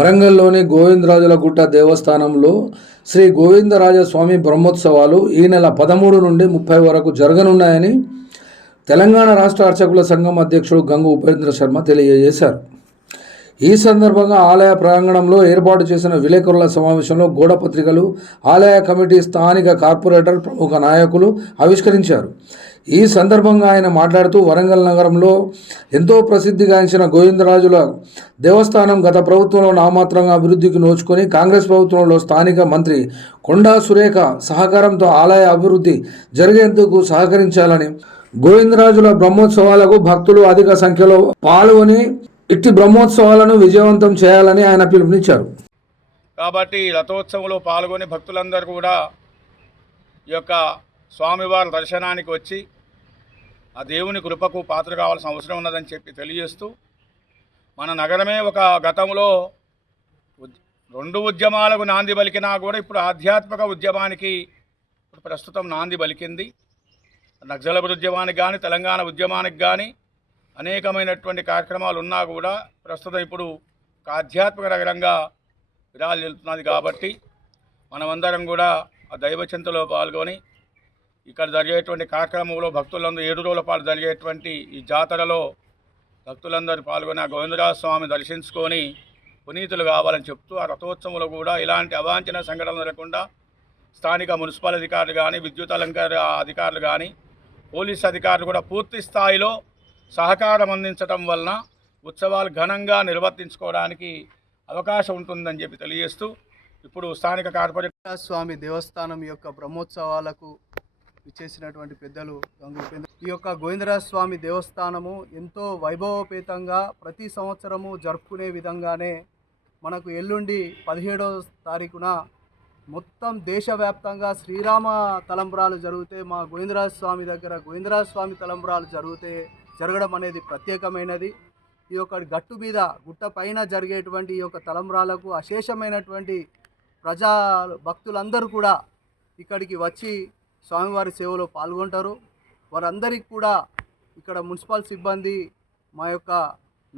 వరంగల్లోని గోవిందరాజుల గుట్ట దేవస్థానంలో శ్రీ గోవిందరాజస్వామి బ్రహ్మోత్సవాలు ఈ నెల పదమూడు నుండి ముప్పై వరకు జరగనున్నాయని తెలంగాణ రాష్ట్ర అర్చకుల సంఘం అధ్యక్షుడు గంగు ఉపేంద్ర శర్మ తెలియజేశారు ఈ సందర్భంగా ఆలయ ప్రాంగణంలో ఏర్పాటు చేసిన విలేకరుల సమావేశంలో గోడపత్రికలు ఆలయ కమిటీ స్థానిక కార్పొరేటర్ ప్రముఖ నాయకులు ఆవిష్కరించారు ఈ సందర్భంగా ఆయన మాట్లాడుతూ వరంగల్ నగరంలో ఎంతో ప్రసిద్ధిగాంచిన గోవిందరాజుల దేవస్థానం గత ప్రభుత్వంలో నామాత్రంగా అభివృద్ధికి నోచుకొని కాంగ్రెస్ ప్రభుత్వంలో స్థానిక మంత్రి కొండా సురేఖ సహకారంతో ఆలయ అభివృద్ధి జరిగేందుకు సహకరించాలని గోవిందరాజుల బ్రహ్మోత్సవాలకు భక్తులు అధిక సంఖ్యలో పాల్గొని ఇట్టి బ్రహ్మోత్సవాలను విజయవంతం చేయాలని ఆయన పిలుపునిచ్చారు కాబట్టి రథోత్సవంలో పాల్గొని భక్తులందరూ కూడా ఈ యొక్క స్వామివారి దర్శనానికి వచ్చి ఆ దేవుని కృపకు పాత్ర కావాల్సిన అవసరం ఉన్నదని చెప్పి తెలియజేస్తూ మన నగరమే ఒక గతంలో రెండు ఉద్యమాలకు నాంది పలికినా కూడా ఇప్పుడు ఆధ్యాత్మిక ఉద్యమానికి ప్రస్తుతం నాంది పలికింది నక్సల ఉద్యమానికి కానీ తెలంగాణ ఉద్యమానికి కానీ అనేకమైనటువంటి కార్యక్రమాలు ఉన్నా కూడా ప్రస్తుతం ఇప్పుడు ఒక ఆధ్యాత్మిక నగరంగా విరాలు నిలుతున్నది కాబట్టి మనమందరం కూడా ఆ దైవచింతలో పాల్గొని ఇక్కడ జరిగేటువంటి కార్యక్రమంలో భక్తులందరూ ఏడు రోజుల పాటు జరిగేటువంటి ఈ జాతరలో భక్తులందరూ పాల్గొని ఆ స్వామి దర్శించుకొని పునీతులు కావాలని చెప్తూ ఆ రథోత్సవంలో కూడా ఇలాంటి అవాంఛన సంఘటనలు లేకుండా స్థానిక మున్సిపల్ అధికారులు కానీ విద్యుత్ అలంకార అధికారులు కానీ పోలీస్ అధికారులు కూడా పూర్తి స్థాయిలో సహకారం అందించడం వలన ఉత్సవాలు ఘనంగా నిర్వర్తించుకోవడానికి అవకాశం ఉంటుందని చెప్పి తెలియజేస్తూ ఇప్పుడు స్థానిక కార్పొరేటర్ స్వామి దేవస్థానం యొక్క బ్రహ్మోత్సవాలకు ఇచ్చేసినటువంటి పెద్దలు గంగుపేంద్ర ఈ యొక్క గోవిందరాజ స్వామి దేవస్థానము ఎంతో వైభవపేతంగా ప్రతి సంవత్సరము జరుపుకునే విధంగానే మనకు ఎల్లుండి పదిహేడవ తారీఖున మొత్తం దేశవ్యాప్తంగా శ్రీరామ తలంబ్రాలు జరిగితే మా గోవిందరాజ స్వామి దగ్గర గోవిందరాజ స్వామి తలంబ్రాలు జరిగితే జరగడం అనేది ప్రత్యేకమైనది ఈ యొక్క గట్టు మీద గుట్ట పైన జరిగేటువంటి ఈ యొక్క తలంబ్రాలకు అశేషమైనటువంటి ప్రజా భక్తులందరూ కూడా ఇక్కడికి వచ్చి స్వామివారి సేవలో పాల్గొంటారు వారందరికీ కూడా ఇక్కడ మున్సిపల్ సిబ్బంది మా యొక్క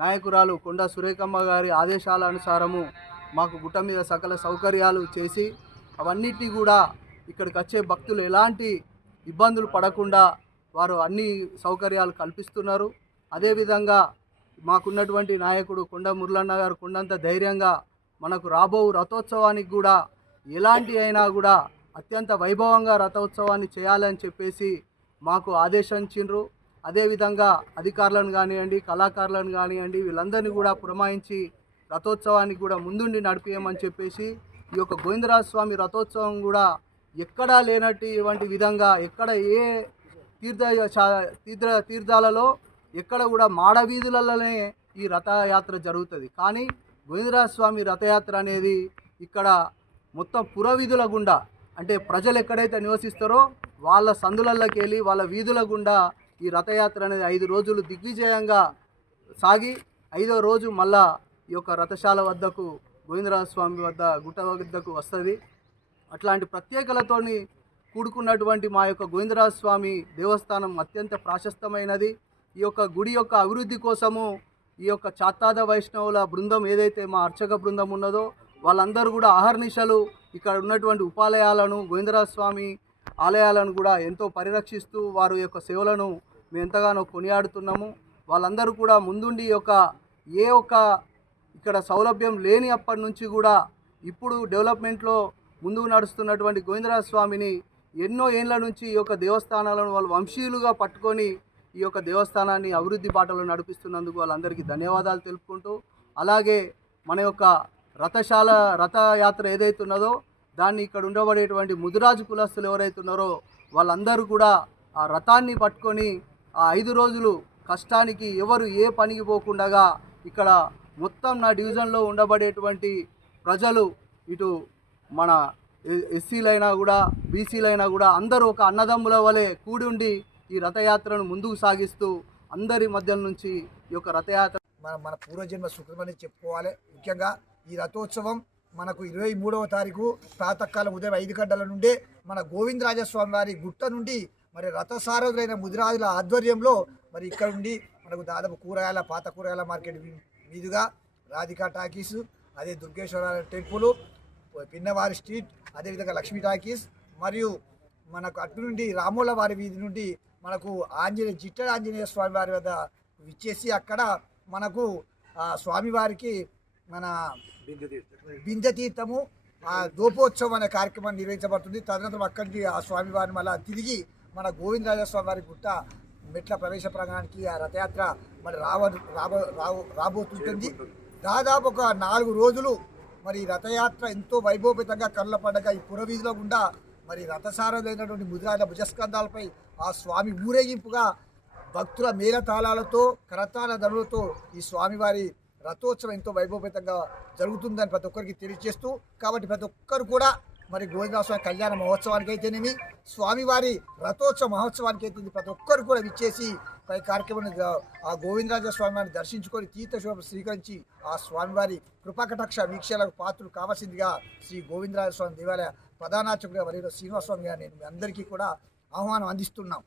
నాయకురాలు కొండా సురేఖమ్మ గారి ఆదేశాల అనుసారము మాకు గుట్ట మీద సకల సౌకర్యాలు చేసి అవన్నిటినీ కూడా ఇక్కడికి వచ్చే భక్తులు ఎలాంటి ఇబ్బందులు పడకుండా వారు అన్ని సౌకర్యాలు కల్పిస్తున్నారు అదేవిధంగా మాకున్నటువంటి నాయకుడు కొండ మురళన్న గారు కొండంత ధైర్యంగా మనకు రాబో రథోత్సవానికి కూడా ఎలాంటి అయినా కూడా అత్యంత వైభవంగా రథోత్సవాన్ని చేయాలని చెప్పేసి మాకు ఆదేశించిండ్రు అదేవిధంగా అధికారులను కానివ్వండి కళాకారులను కానివ్వండి వీళ్ళందరినీ కూడా పురమాయించి రథోత్సవానికి కూడా ముందుండి నడిపేయమని చెప్పేసి ఈ యొక్క గోవిందరాజ స్వామి రథోత్సవం కూడా ఎక్కడా లేనటువంటి విధంగా ఎక్కడ ఏ తీర్థ తీర్థ తీర్థాలలో ఎక్కడ కూడా మాడవీధులలోనే ఈ రథయాత్ర జరుగుతుంది కానీ గోవిందరాజ స్వామి రథయాత్ర అనేది ఇక్కడ మొత్తం పురవీధుల గుండా అంటే ప్రజలు ఎక్కడైతే నివసిస్తారో వాళ్ళ సందులల్లోకి వెళ్ళి వాళ్ళ వీధుల గుండా ఈ రథయాత్ర అనేది ఐదు రోజులు దిగ్విజయంగా సాగి ఐదో రోజు మళ్ళా ఈ యొక్క రథశాల వద్దకు గోవిందరాజ స్వామి వద్ద గుట్ట వద్దకు వస్తుంది అట్లాంటి ప్రత్యేకలతోని కూడుకున్నటువంటి మా యొక్క గోవిందరాజ స్వామి దేవస్థానం అత్యంత ప్రాశస్తమైనది ఈ యొక్క గుడి యొక్క అభివృద్ధి కోసము ఈ యొక్క చాత్తాద వైష్ణవుల బృందం ఏదైతే మా అర్చక బృందం ఉన్నదో వాళ్ళందరూ కూడా అహర్నిశలు ఇక్కడ ఉన్నటువంటి ఉపాలయాలను గోవిందరాజస్వామి ఆలయాలను కూడా ఎంతో పరిరక్షిస్తూ వారి యొక్క సేవలను మేము ఎంతగానో కొనియాడుతున్నాము వాళ్ళందరూ కూడా ముందుండి యొక్క ఏ ఒక్క ఇక్కడ సౌలభ్యం లేని అప్పటి నుంచి కూడా ఇప్పుడు డెవలప్మెంట్లో ముందుకు నడుస్తున్నటువంటి గోవిందరాజ స్వామిని ఎన్నో ఏళ్ళ నుంచి ఈ యొక్క దేవస్థానాలను వాళ్ళు వంశీయులుగా పట్టుకొని ఈ యొక్క దేవస్థానాన్ని అభివృద్ధి బాటలో నడిపిస్తున్నందుకు వాళ్ళందరికీ ధన్యవాదాలు తెలుపుకుంటూ అలాగే మన యొక్క రథశాల రథయాత్ర ఏదైతే ఉన్నదో దాన్ని ఇక్కడ ఉండబడేటువంటి ముదిరాజు కులస్తులు ఎవరైతే ఉన్నారో వాళ్ళందరూ కూడా ఆ రథాన్ని పట్టుకొని ఆ ఐదు రోజులు కష్టానికి ఎవరు ఏ పనికి పోకుండా ఇక్కడ మొత్తం నా డివిజన్లో ఉండబడేటువంటి ప్రజలు ఇటు మన ఎస్సీలైనా కూడా బీసీలైనా కూడా అందరూ ఒక అన్నదమ్ముల వలె కూడి ఉండి ఈ రథయాత్రను ముందుకు సాగిస్తూ అందరి మధ్య నుంచి ఈ యొక్క రథయాత్ర మన మన పూర్వజన్మ సుఖమని చెప్పుకోవాలి ముఖ్యంగా ఈ రథోత్సవం మనకు ఇరవై మూడవ తారీఖు ప్రాతకాలం ఉదయం ఐదు గంటల నుండే మన గోవిందరాజస్వామి వారి గుట్ట నుండి మరి రథసారథులైన ముదిరాజుల ఆధ్వర్యంలో మరి ఇక్కడ నుండి మనకు దాదాపు కూరగాయల పాత కూరగాయల మార్కెట్ మీదుగా రాధికా టాకీస్ అదే దుర్గేశ్వర టెంపుల్ పిన్నవారి స్ట్రీట్ అదేవిధంగా లక్ష్మీ టాకీస్ మరియు మనకు అటు నుండి రాముల వారి వీధి నుండి మనకు ఆంజనేయ జిట్టడ ఆంజనేయ స్వామి వారి వద్ద విచ్చేసి అక్కడ మనకు స్వామివారికి మన బింద తీర్థము ఆ దోపోత్సవం అనే కార్యక్రమం నిర్వహించబడుతుంది తదనంతరం అక్కడి ఆ స్వామివారిని మళ్ళా తిరిగి మన గోవిందరాజస్వామి వారి గుట్ట మెట్ల ప్రవేశ ప్రాంగానికి ఆ రథయాత్ర మరి రావ రాబో రాబోతుంటుంది దాదాపు ఒక నాలుగు రోజులు మరి రథయాత్ర ఎంతో వైభవపేతంగా కళ్ళ పండగ ఈ పురవీధిలో గుండా మరి రథసారదైనటువంటి ముదిరాజ భుజస్కంధాలపై ఆ స్వామి ఊరేగింపుగా భక్తుల మేళతాళాలతో కరతాల ధనులతో ఈ స్వామివారి రథోత్సవం ఎంతో వైభవపేతంగా జరుగుతుందని ప్రతి ఒక్కరికి తెలియజేస్తూ కాబట్టి ప్రతి ఒక్కరు కూడా మరి గోవిందాస్వామి కళ్యాణ మహోత్సవానికి అయితేనేమి స్వామివారి రథోత్సవ మహోత్సవానికి అయితే ప్రతి ఒక్కరు కూడా విచ్చేసి పై కార్యక్రమాన్ని ఆ గోవిందరాజ స్వామి వారిని దర్శించుకొని తీర్థశోభ స్వీకరించి ఆ స్వామివారి కృపాకటాక్ష వీక్షలకు పాత్రలు కావాల్సిందిగా శ్రీ గోవిందరాజ స్వామి దేవాలయ ప్రధానార్చకుడిగా మరియు శ్రీనివాస్వామి గారు నేను అందరికీ కూడా ఆహ్వానం అందిస్తున్నాం